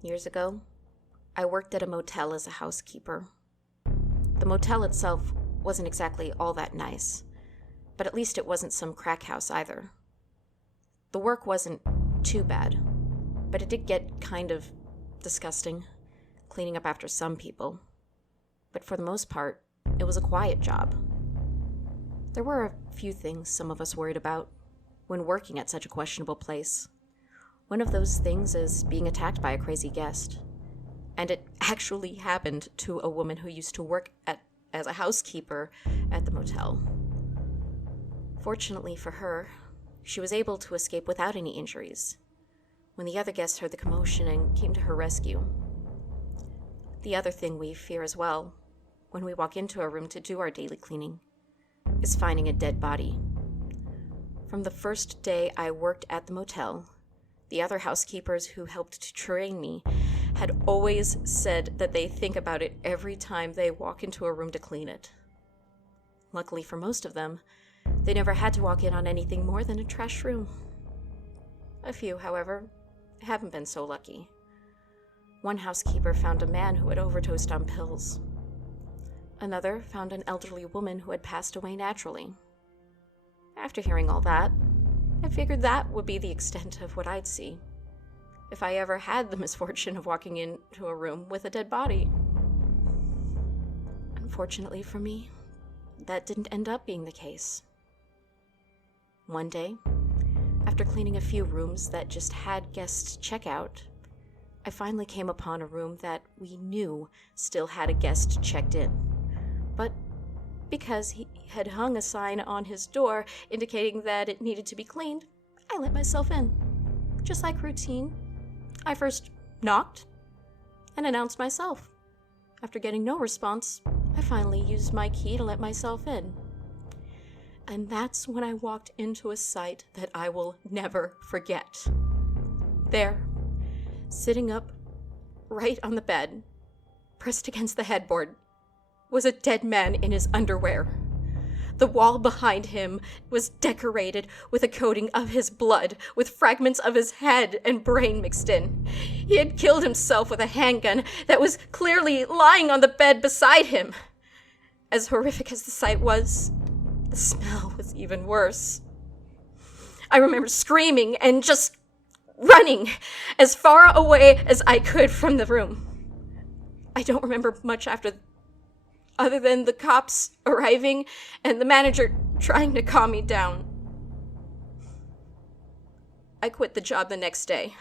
Years ago, I worked at a motel as a housekeeper. The motel itself wasn't exactly all that nice, but at least it wasn't some crack house either. The work wasn't too bad, but it did get kind of disgusting, cleaning up after some people. But for the most part, it was a quiet job. There were a few things some of us worried about when working at such a questionable place. One of those things is being attacked by a crazy guest. And it actually happened to a woman who used to work as a housekeeper at the motel. Fortunately for her, she was able to escape without any injuries when the other guests heard the commotion and came to her rescue. The other thing we fear as well, when we walk into a room to do our daily cleaning, is finding a dead body. From the first day I worked at the motel, the other housekeepers who helped to train me had always said that they think about it every time they walk into a room to clean it. Luckily for most of them, they never had to walk in on anything more than a trash room. A few, however, haven't been so lucky. One housekeeper found a man who had overdosed on pills. Another found an elderly woman who had passed away naturally. After hearing all that, I figured that would be the extent of what I'd see if I ever had the misfortune of walking into a room with a dead body. Unfortunately for me, that didn't end up being the case. One day, after cleaning a few rooms that just had guests check out, I finally came upon a room that we knew still had a guest checked in. But because he had hung a sign on his door indicating that it needed to be cleaned, I let myself in. Just like routine, I first knocked and announced myself. After getting no response, I finally used my key to let myself in. And that's when I walked into a sight that I will never forget. There, sitting up right on the bed, pressed against the headboard, was a dead man in his underwear. The wall behind him was decorated with a coating of his blood, with fragments of his head and brain mixed in. He had killed himself with a handgun that was clearly lying on the bed beside him. As horrific as the sight was, the smell was even worse. I remember screaming and just running as far away as I could from the room. I don't remember much other than the cops arriving and the manager trying to calm me down. I quit the job the next day.